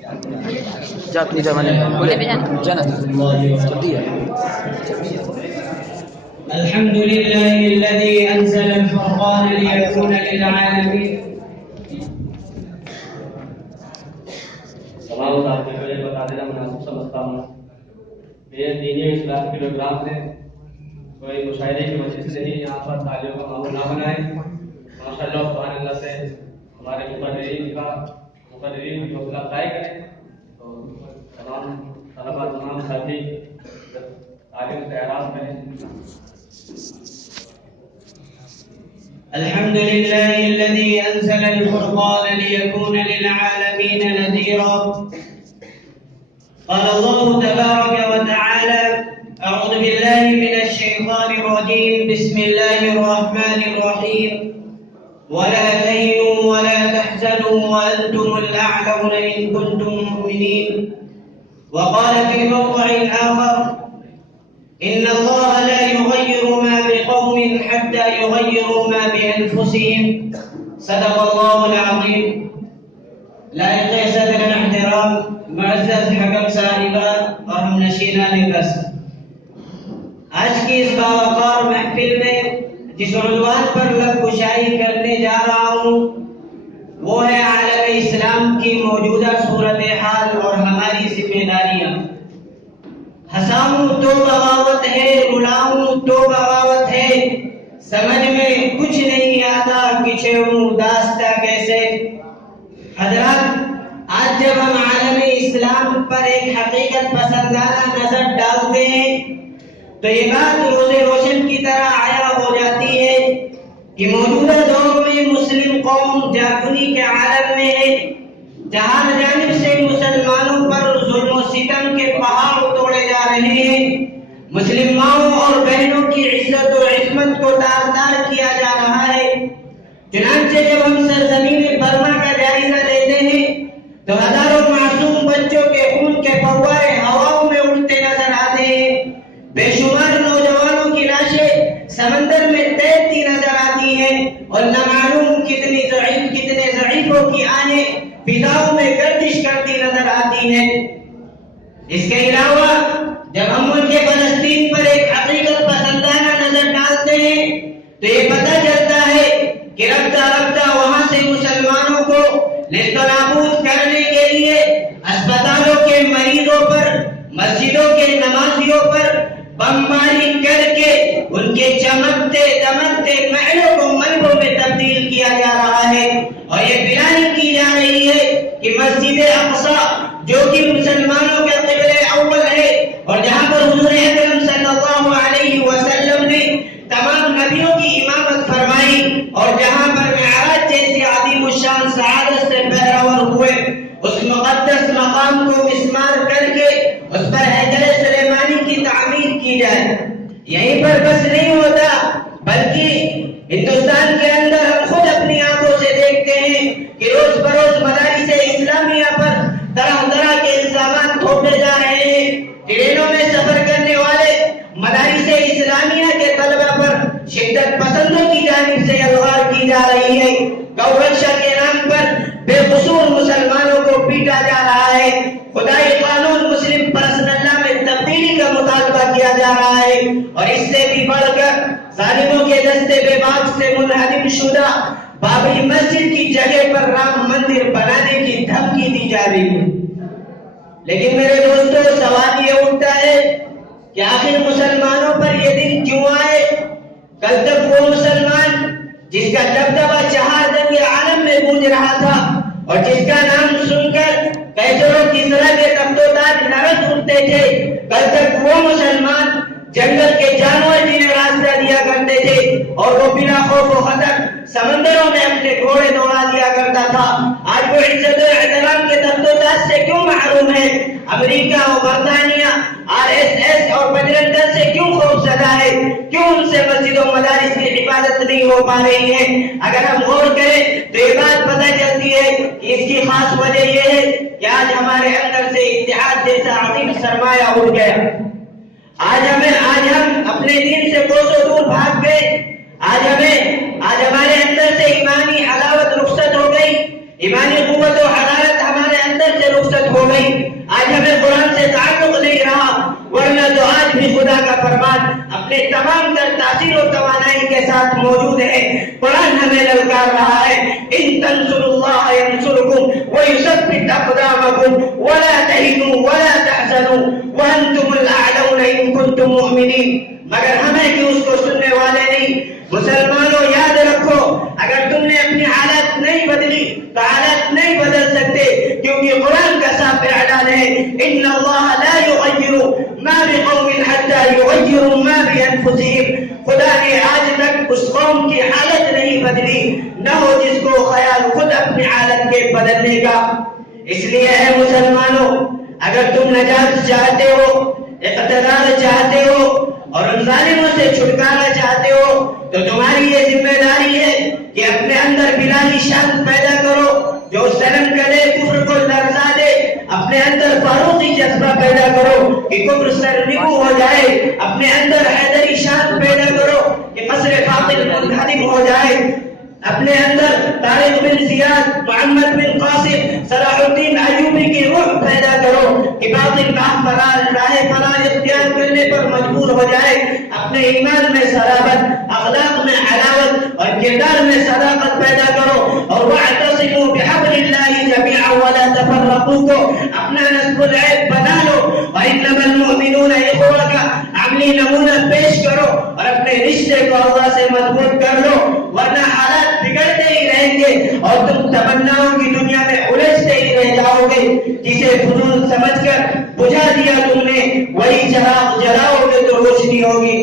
جا اپنی زمانے میں جانا جلدی ہے. الحمد لله الذي أنزل الفرقان ليكون للعالمين. تمام ساتھیوں کو یہ بتا دینا مناسب سمجھتا ہوں یہ دینی اصلاح کے پروگرام ہے، کوئی مشاعرے کی وجہ سے نہیں، یہاں پر تعلیموں کا ماحول نہ بنائیں. ماشاءاللہ سبحان اللہ سے ہمارے مقررین کی حوصلہ افزائی کریں. تو تمام طلباء تمام ساتھی تعلیم سے اعراض کریں. الحمد لله الذي أنزل الفرقان ليكون للعالمين نذيرا. قال الله تبارك وتعالى: أعوذ بالله من الشيطان الرجيم. بسم الله الرحمن الرحيم. ولا تهنوا ولا تحزنوا وأنتم الأعلون إن كنتم مؤمنين. وقال في موضع آخر: إن الله لا يغير ما بقوم حتى يغيروا ما بأنفسهم. صدق الله العظيم. لائق صدر الاحترام معزز حکم صاحبان اور ہم نشینان بس، آج کی اس باوقار محفل میں جس عنوان پر لب کشائی کرنے جا رہا ہوں وہ ہے عالم اسلام کی موجودہ صورتحال اور ہماری ذمہ داریاں. ہنساؤں تو بغاوت ہے، رلاؤں تو بغاوت ہے، سمجھ میں کچھ نہیں آتا کہ چھیڑوں داستہ کیسے. حضرات، آج جب ہم عالم اسلام پر ایک حقیقت پسندانہ نظر ڈالتے ہیں تو یہ بات روز روشن کی طرح عیا ہو جاتی ہے کہ موجودہ دور میں مسلم قوم جاگنی کے عالم میں ہے، جہاں جانب سے مسلمانوں پر ظلم و ستم کے پہاڑ توڑے جا رہے ہیں، مسلم ماؤں اور بہنوں کی عزت و عصمت کو تار تار کیا جا رہا ہے. چنانچہ جب ہم سرزمین برما کا جائزہ لیتے ہیں تو ہزاروں معصوم بچوں کے خون کے فوارے ہواؤں میں اڑتے نظر آتے ہیں، بے شمار نوجوانوں کی لاشیں سمندر میں تیرتی نظر آتی ہیں، اور نہ معلوم کتنے ضعیفوں کی آنیں فضاؤں میں گردش کرتی نظر آتی ہیں. اس کے علاوہ جب ہم ملک فلسطین پر ایک حقیقت پسندانہ نظر ڈالتے ہیں تو یہ پتہ چلتا ہے کہ رفتہ رفتہ وہاں سے مسلمانوں کو نیست و نابود کرنے کے لیے اسپتالوں کے مریضوں پر، مسجدوں کے نمازیوں پر بمباری کر کے ان کے چمکتے دمکتے محلوں کو ملبوں میں تبدیل کیا جا رہا ہے. اور یہ پلاننگ کی جا رہی ہے کہ مسجد اقصیٰ جو کہ مسلمانوں کے قبلہ اول ہے اور جہاں پر حضور اکرم صلی اللہ علیہ وسلم نے تمام نبیوں کی امامت فرمائی اور جہاں پر معراج جیسی عظیم الشان سعادت سے بہرور ہوئے، اس مقدس مقام کو مسمار کر کے اس پر حجر سلیمانی کی تعمیر کی جائے. یہیں پر بس نہیں ہوتا بلکہ ہندوستان کے اندر ہم خود اپنی آنکھوں سے دیکھتے ہیں کہ روز بروز مدارس اسلامیہ پر طرح طرح کے الزامات تھوپے جا رہے ہیں. ٹرینوں میں سفر کرنے والے مدارس اسلامیہ کے طلبہ پر شدت پسندوں کی جانب سے الغار کی جا رہی ہے. گو رکشا کے نام پر بے قصور مسلمانوں کو پیٹا جا رہا ہے. خدائی قانون مسلم پرسنل لا میں تبدیلی کا مطالبہ کیا جا رہا ہے، اور اس سے بھی بڑھ کر ظالموں کے دستے بے باک سے منہدم شدہ بابری مسجد کی جگہ پر رام مندر بنانے کی دھمکی دی جا رہی ہے. لیکن میرے دوستوں، سوال یہ اٹھتا ہے کہ آخر مسلمانوں پر یہ دن کیوں آئے؟ کل تک وہ مسلمان جس کا دبدبہ شہادت عالم میں گونج رہا تھا اور جس کا نام سن کر قیصروں کی طرح کے تخت و تاج لرز اٹھتے تھے، کل تک وہ مسلمان جنگل کے جانور جنہیں راستہ دیا کرتے تھے اور وہ بنا خوف و خطر سمندروں میں اپنے گھوڑے دوڑا دیا کرتا تھا، آج وہ عزت و احترام کے تخت و تاج سے کیوں محروم ہے؟ امریکہ اور برطانیہ، RSS اور بجرنگ دل سے کیوں خوف زدہ ہے؟ کیوں ان سے مسجد و مدارس کی حفاظت نہیں ہو پا رہی ہے؟ اگر ہم غور کریں تو یہ بات پتہ چلتی ہے کہ اس کی خاص وجہ یہ ہے کہ آج ہمارے اندر سے اتحاد جیسا عظیم سرمایہ اڑ گیا. آج ہم اپنے دین سے کوسوں دور بھاگ گئے. آج ہمارے اندر سے ایمانی حلاوت رخصت ہو گئی، ایمانی قوت و حرارت ہمارے اندر سے رخصت ہو اپنے تمام تر تاثیر و توانائی کے ساتھ موجود ہے. قرآن ہمیں للکار رہا ہے ان تنصروا اللہ ینصرکم ویثبت اقدامکم ولا تہنوا ولا تحزنوا وانتم الاعلون ان کنتم مؤمنین. مگر ہمیں کہ اس کو سننے والے نہیں. مسلمانوں یاد رکھو اگر تم نے اپنی حالت نہیں بدلی تو حالت نہیں بدل سکتے, کیونکہ قرآن کا صاف اعلان ہے ان اللہ لا یغیر ما بقوم حتى یغیروا ما بانفسهم. خدا نے آج تک اس قوم کی حالت نہیں بدلی, نہ ہو جس کو خیال خود اپنی حالت کے بدلنے کا. اس لیے ہے مسلمانوں اگر تم نجات چاہتے ہو, اقتدار چاہتے ہو اور ان ظالموں سے چھٹکارا چاہتے ہو تو تمہاری یہ ذمہ داری ہے کہ اپنے اندر بلالی شان پیدا کرو جو سرم کرے کفر کو لرزا دے. اپنے اندر فاروقی جذبہ پیدا کرو کہ کفر سرنگو ہو جائے. اپنے اندر حیدری شان پیدا کرو کہ قصر باطل منہدم ہو جائے. اپنے اندر طارق بن زیاد, محمد بن قاسم, صلاح الدین ایوبی کی روح پیدا کرو کہ باطل کا راہ فلاح اختیار کرنے پر مجبور ہو جائے. اپنے ایمان میں صلابت, اخلاق میں حلاوت اور کردار میں صداقت پیدا کرو. اور واعتصموا بحبل اللہ جميعا ولا تفرقوا کو اپنا نصب العیب بنا لو. وانما المؤمنون اخوہ کا عملی نمونہ پیش کرو اور اپنے رشتے کو اللہ سے مضبوط کر لو, ورنہ حالات بگڑتے ہی رہیں گے اور تم تمناؤں کی دنیا میں الجھتے ہی رہ جاؤ گے. جسے فضول سمجھ کر بجھا دیا تم نے وہی چراغ جلاؤ گے تو روشنی ہوگی.